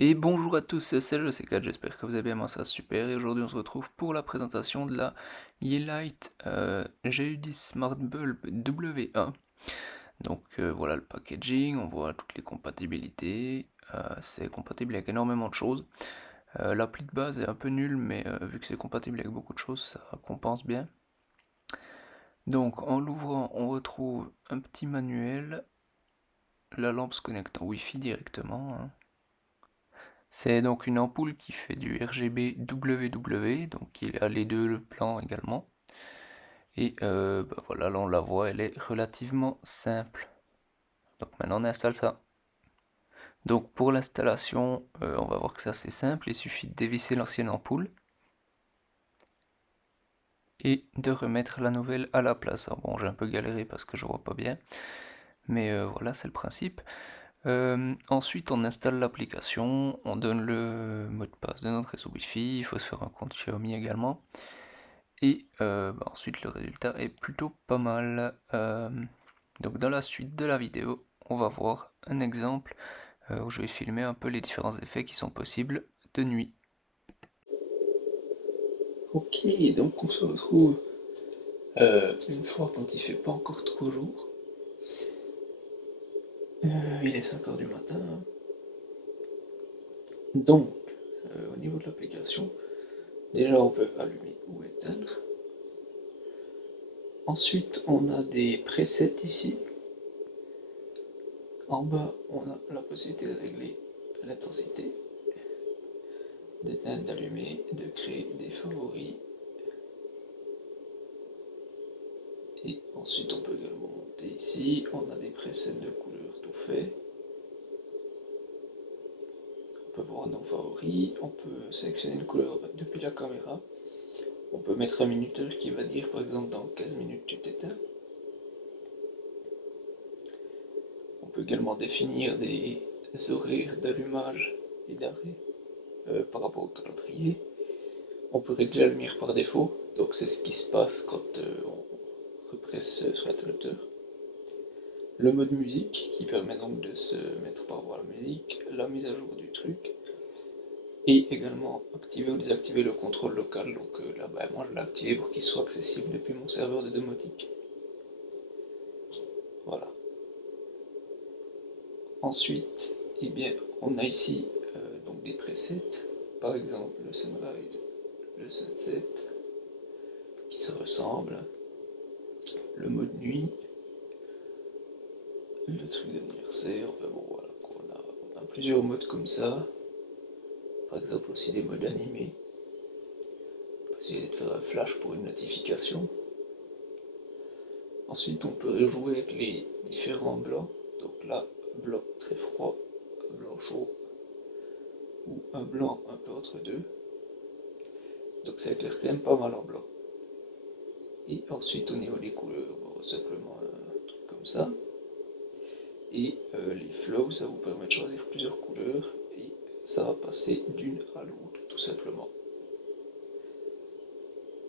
Et bonjour à tous, c'est le C4, j'espère que vous allez bien, moi ça va super, et aujourd'hui on se retrouve pour la présentation de la Yeelight GU10 Smart Bulb WA. Donc voilà le packaging, on voit toutes les compatibilités, c'est compatible avec énormément de choses. L'appli de base est un peu nulle, mais vu que c'est compatible avec beaucoup de choses, ça compense bien. Donc en l'ouvrant, on retrouve un petit manuel, la lampe se connecte en Wi-Fi directement, hein. C'est donc une ampoule qui fait du RGB WW, donc il a les deux, le plan également. Et bah voilà, là on la voit, elle est relativement simple. Donc maintenant on installe ça. Donc pour l'installation, on va voir que c'est assez simple, il suffit de dévisser l'ancienne ampoule et de remettre la nouvelle à la place. Alors bon, j'ai un peu galéré parce que je vois pas bien, mais voilà, c'est le principe. Ensuite, on installe l'application, on donne le mot de passe de notre réseau Wi-Fi, il faut se faire un compte Xiaomi également. Et bah ensuite, le résultat est plutôt pas mal. Donc dans la suite de la vidéo, on va voir un exemple où je vais filmer un peu les différents effets qui sont possibles de nuit. Ok, donc on se retrouve une fois quand il fait pas encore trop jour. Il est 5 heures du matin, hein. Donc, au niveau de l'application, déjà on peut allumer ou éteindre. Ensuite, on a des presets ici. En bas, on a la possibilité de régler l'intensité, d'éteindre, d'allumer, de créer des favoris. Et ensuite, on peut également monter ici. On a des presets de couleurs tout faits. On peut voir nos favoris. On peut sélectionner une couleur depuis la caméra. On peut mettre un minuteur qui va dire, par exemple, dans 15 minutes tu t'éteins. On peut également définir des horaires d'allumage et d'arrêt par rapport au calendrier. On peut régler la lumière par défaut, donc c'est ce qui se passe quand on represse sur l'interrupteur. Le mode musique qui permet donc de se mettre par rapport à la musique, la mise à jour du truc, et également activer ou désactiver le contrôle local. Donc là, bah, moi je l'ai activé pour qu'il soit accessible depuis mon serveur de domotique. Voilà. Ensuite, eh bien, on a ici donc des presets, par exemple le sunrise, le sunset, qui se ressemblent, le mode nuit, le truc d'anniversaire, enfin bon voilà, on a plusieurs modes comme ça, par exemple aussi des modes animés, possibilité de faire un flash pour une notification. Ensuite on peut rejouer avec les différents blancs, donc là, blanc très froid, blanc chaud, ou un blanc un peu entre deux, donc ça éclaire quand même pas mal en blanc. Et ensuite au niveau des couleurs, bon, simplement un truc comme ça. Et les flows, ça vous permet de choisir plusieurs couleurs et ça va passer d'une à l'autre tout simplement.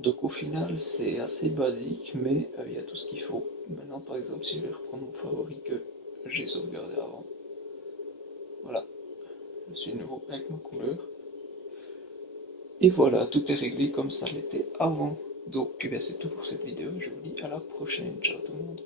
Donc au final c'est assez basique mais il y a tout ce qu'il faut. Maintenant par exemple si je vais reprendre mon favori que j'ai sauvegardé avant, voilà, je suis de nouveau avec ma couleur. Et voilà, tout est réglé comme ça l'était avant. Donc c'est tout pour cette vidéo, je vous dis à la prochaine, ciao tout le monde.